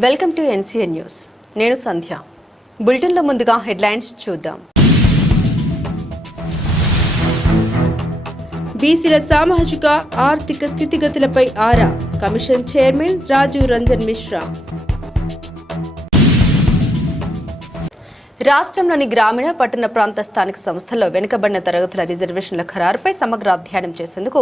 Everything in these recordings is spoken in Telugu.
Welcome to NCN news. నేను సంధ్య. బులెటిన్లో ముందుగా హెడ్లైన్స్ చూద్దాం. బీసీల సామాజిక ఆర్థిక స్థితిగతులపై ఆరా కమిషన్ చైర్మన్ రాజీవ్ రంజన్ మిశ్రా. రాష్ట్రంలోని గ్రామీణ పట్టణ ప్రాంత స్థానిక సంస్థల్లో వెనుకబడిన తరగతుల రిజర్వేషన్ల ఖరారుపై సమగ్ర అధ్యయనం చేసేందుకు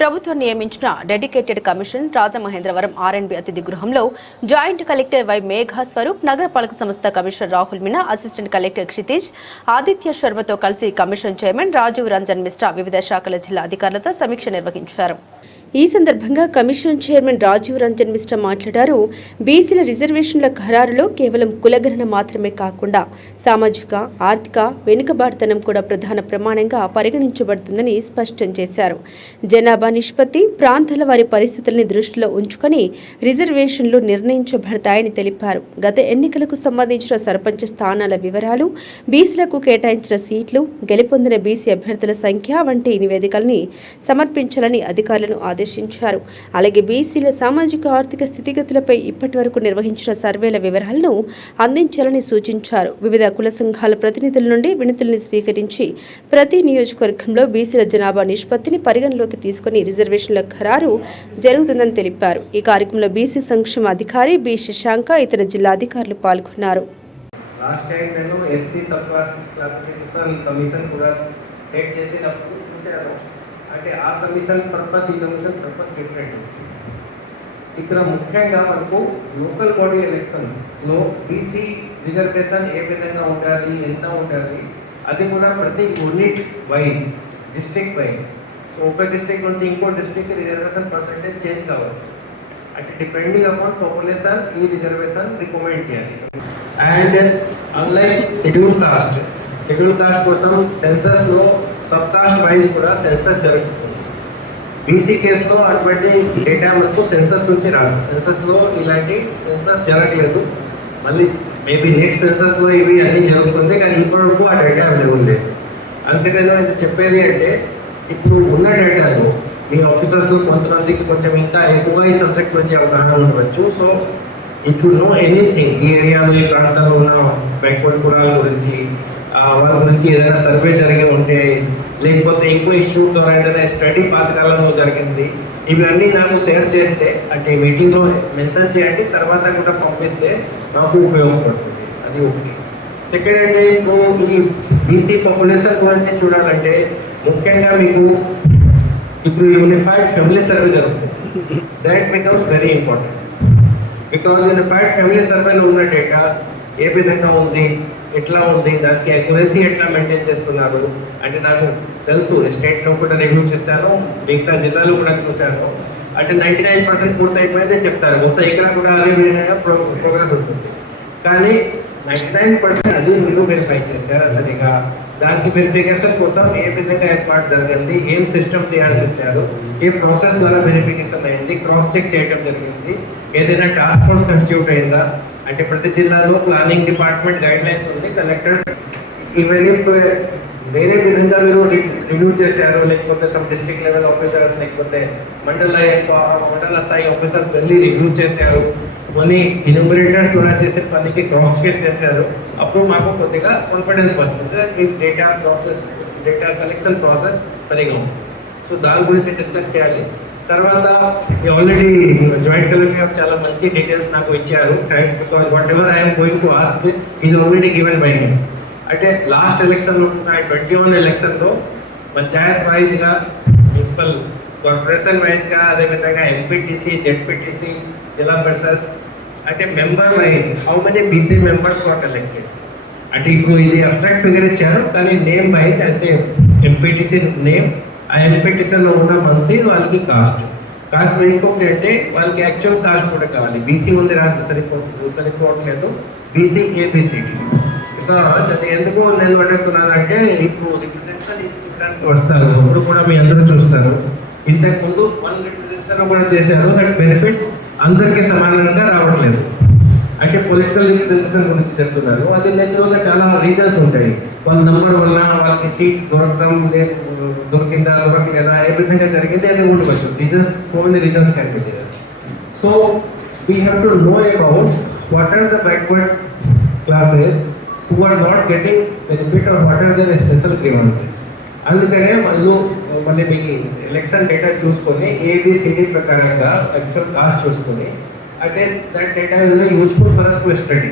ప్రభుత్వం నియమించిన డెడికేటెడ్ కమిషన్ రాజమహేంద్రవరం ఆర్ఎండ్బి అతిథి గృహంలో joint collector Y Megha Swaroop, నగరపాలక సంస్థ commissioner Rahul Meena, assistant collector Kshitij, Aditya శర్మతో కలిసి కమిషన్ చైర్మన్ రాజీవ్ రంజన్ మిశ్రా వివిధ శాఖల జిల్లా అధికారులతో సమీక్ష నిర్వహించారు. ఈ సందర్భంగా కమిషన్ చైర్మన్ రాజీవ్ రంజన్ మిశ్రా మాట్లాడారు. బీసీల రిజర్వేషన్ల ఖరారులో కేవలం కులగణన మాత్రమే కాకుండా సామాజిక ఆర్థిక వెనుకబాటుతనం కూడా ప్రధాన ప్రమాణంగా పరిగణించబడుతుందని స్పష్టం చేశారు. జనాభా నిష్పత్తి, ప్రాంతాల వారి పరిస్థితుల్ని దృష్టిలో ఉంచుకొని రిజర్వేషన్లు నిర్ణయించబడతాయని తెలిపారు. గత ఎన్నికలకు సంబంధించిన సర్పంచ్ స్థానాల వివరాలు, బీసీలకు కేటాయించిన సీట్లు, గెలుపొందిన బీసీ అభ్యర్థుల సంఖ్య వంటి నివేదికల్ని సమర్పించాలని అధికారులను ఆదేశించారు. అలాగే బీసీల సామాజిక ఆర్థిక స్థితిగతులపై ఇప్పటి వరకు నిర్వహించిన సర్వేల వివరాలను అందించాలని సూచించారు. వివిధ కుల సంఘాల ప్రతినిధుల నుండి వినతుల్ని స్వీకరించి ప్రతి నియోజకవర్గంలో బీసీల జనాభా నిష్పత్తిని పరిగణలోకి తీసుకుని రిజర్వేషన్ల ఖరారు జరుగుతుందని తెలిపారు. ఈ కార్యక్రమంలో బీసీ సంక్షేమ అధికారి బి శశాంక, ఇతర జిల్లా అధికారులు పాల్గొన్నారు. అంటే ఆ కమిషన్ పర్పస్ ఈ కమిషన్ పర్పస్ డిఫరెంట్. ఇక్కడ ముఖ్యంగా మనకు లోకల్ బాడీ ఎలక్షన్స్లో బీసీ రిజర్వేషన్ ఏ విధంగా ఉండాలి, ఎంత ఉండాలి, అది కూడా ప్రతి unit wise, district wise. So ఒక డిస్ట్రిక్ట్ నుంచి ఇంకో డిస్ట్రిక్ట్ రిజర్వేషన్ పర్సెంటేజ్ చేంజ్ కావచ్చు. అంటే డిపెండింగ్ అపాన్ పాపులేషన్ ఈ రిజర్వేషన్ రికమెండ్ చేయాలి. అండ్ అన్లైక్ షెడ్యూల్ కాస్ట్ కోసం సెన్సస్లో సబ్ కాస్ట్ వైజ్ కూడా సెన్సస్ జరుగుతుంది. బీసీ కేసులో అటువంటి డేటా మనకు సెన్సస్ నుంచి రాదు. సెన్సస్లో ఇలాంటి సెన్సస్ జరగలేదు. మళ్ళీ మేబీ నెక్స్ట్ సెన్సస్లో ఇవి అన్నీ జరుగుతుంది, కానీ ఇప్పటివరకు ఆ డేటా అవైలబుల్ లేదు. అందుకని నేను చెప్పేది అంటే ఇప్పుడు ఉన్న డేటాలో మీ ఆఫీసర్స్లో కొంతమందికి కొంచెం ఇంకా ఎక్కువగా ఈ సబ్జెక్ట్ గురించి అవగాహన ఉండవచ్చు. So if you know anything, ఈ ఏరియాలో ఈ ప్రాంతాల్లో ఉన్న బ్యాక్వర్డ్ కులాల గురించి, వాళ్ళ గురించి ఏదైనా సర్వే జరిగి ఉంటే, లేకపోతే ఇంకో ఇష్యూ ద్వారా ఏదైనా స్టడీ పాతకాలంలో జరిగింది, ఇవన్నీ నాకు షేర్ చేస్తే, అంటే మీటింగ్లో మెన్షన్ చేయండి, తర్వాత కూడా పంపిస్తే నాకు ఉపయోగపడుతుంది. అది ఒకటి. సెకండ్ అంటే ఇప్పుడు ఈ బీసీ పాపులేషన్ గురించి చూడాలంటే ముఖ్యంగా మీకు ఇప్పుడు యూనిఫైడ్ ఫ్యామిలీ సర్వే జరుగుతుంది. That becomes very important. Because unified family సర్వేలో ఉన్న డేటా ఏ విధంగా ఉంది, ఎట్లా ఉంది, దానికి అక్యురసీ ఎట్లా మెయింటైన్ చేస్తున్నారు అంటే నాకు తెలుసు. స్టేట్లో కూడా రివ్యూ చేశాను, మిగతా జిల్లాలో కూడా చూశాను. అంటే 99% పూర్తి అయిపోయిందే చెప్తారు. మొత్తం ఇక్కడ కూడా అదే విధంగా ప్రోగ్రెస్ ఉంటుంది. కానీ 99% అది మీరు వెరిఫై చేశారు సరిగా. దానికి వెరిఫికేషన్ కోసం ఏ విధంగా ఏర్పాటు జరిగింది, ఏం సిస్టమ్ తయారు చేశారు, ఏ ప్రాసెస్ ద్వారా వెరిఫికేషన్ అయింది, క్రాస్ చెక్ చేయడం జరిగింది, ఏదైనా టాస్క్ ఫోర్స్ కాన్స్టిట్యూట్ అయిందా, అంటే ప్రతి జిల్లాలో ప్లానింగ్ డిపార్ట్మెంట్ గైడ్ లైన్స్ ఉంది, కలెక్టర్స్ ఇవన్నీ వేరే విధంగా మీరు రివ్యూ చేశారు, లేకపోతే సబ్ డిస్ట్రిక్ట్ లెవెల్ ఆఫీసర్స్, లేకపోతే మండల స్థాయి ఆఫీసర్స్ వెళ్ళి రివ్యూ చేశారు, కొన్ని ఎన్యూమరేటర్స్ ద్వారా చేసే పనికి క్రాస్ చెక్ చేశారు. అప్పుడు మాకు కొద్దిగా కాన్ఫిడెన్స్ వస్తుంది ఈ డేటా కలెక్షన్ ప్రాసెస్ సరిగా ఉంది. సో దాని గురించి డిస్కస్ చేయాలి. తర్వాత ఆల్రెడీ జాయింట్ కలెక్టర్ చాలా మంచి డీటెయిల్స్ నాకు ఇచ్చారు. Thanks, because what ever I'm going to ask is already given by him. అంటే లాస్ట్ ఎలక్షన్లో ఉన్న 21 ఎలక్షన్లో పంచాయత్ వైజ్గా, మున్సిపల్ కార్పొరేషన్ వైజ్గా, అదేవిధంగా ఎంపీటీసీ, జెడ్పీటీసీ, జిల్లా పరిషత్, అంటే member wise how many BC members what elected. అంటే ఇప్పుడు ఇది అబ్స్ట్రాక్ట్ ఫిగర్ ఇచ్చారు, కానీ నేమ్ వైజ్ అంటే ఎంపీటీసీ నేమ్, ఆ ఎంపీటీసీలో ఉన్న మంత్లీ వాళ్ళకి కాస్ట్ ఇంకొకటి అంటే వాళ్ళకి యాక్చువల్ కాస్ట్ కూడా కావాలి. బీసీ ఉంది రాష్ట్ర సరిపోవట్లేదు, బీసీ ఏబిసిడి. అది ఎందుకు నేను అడుగుతున్నానంటే ఇప్పుడు రిప్రజెంటేషన్ ఇవ్వడానికి వస్తారు, ఇప్పుడు కూడా మీ అందరూ చూస్తారు. ఇంతకుముందు 1 రిప్రజెంటేషన్ కూడా చేశారు, బట్ బెనిఫిట్స్ అందరికీ సమానంగా రావట్లేదు. అంటే పొలిటికల్ రిప్రజెంటేషన్ గురించి చెప్తున్నారు. అది నేచురల్గా చాలా రీజన్స్ ఉంటాయి. వాళ్ళ నంబర్ వల్ల వాళ్ళకి సీట్ దొరికిందా దొరకలేదా, ఏ విధంగా జరిగింది అది ఉండవచ్చు. రీజన్స్, కొన్ని రీజన్స్ కనిపించారు. So we have to know about what are the backward classes who are not getting benefit or what are their special grievances. అందుకనే మళ్ళీ మీ ఎలక్షన్ డేటా చూసుకొని ఏబిసిడి ప్రకారంగా యాక్చువల్ కాస్ట్ చూసుకొని అంటే that data will be useful for us to study.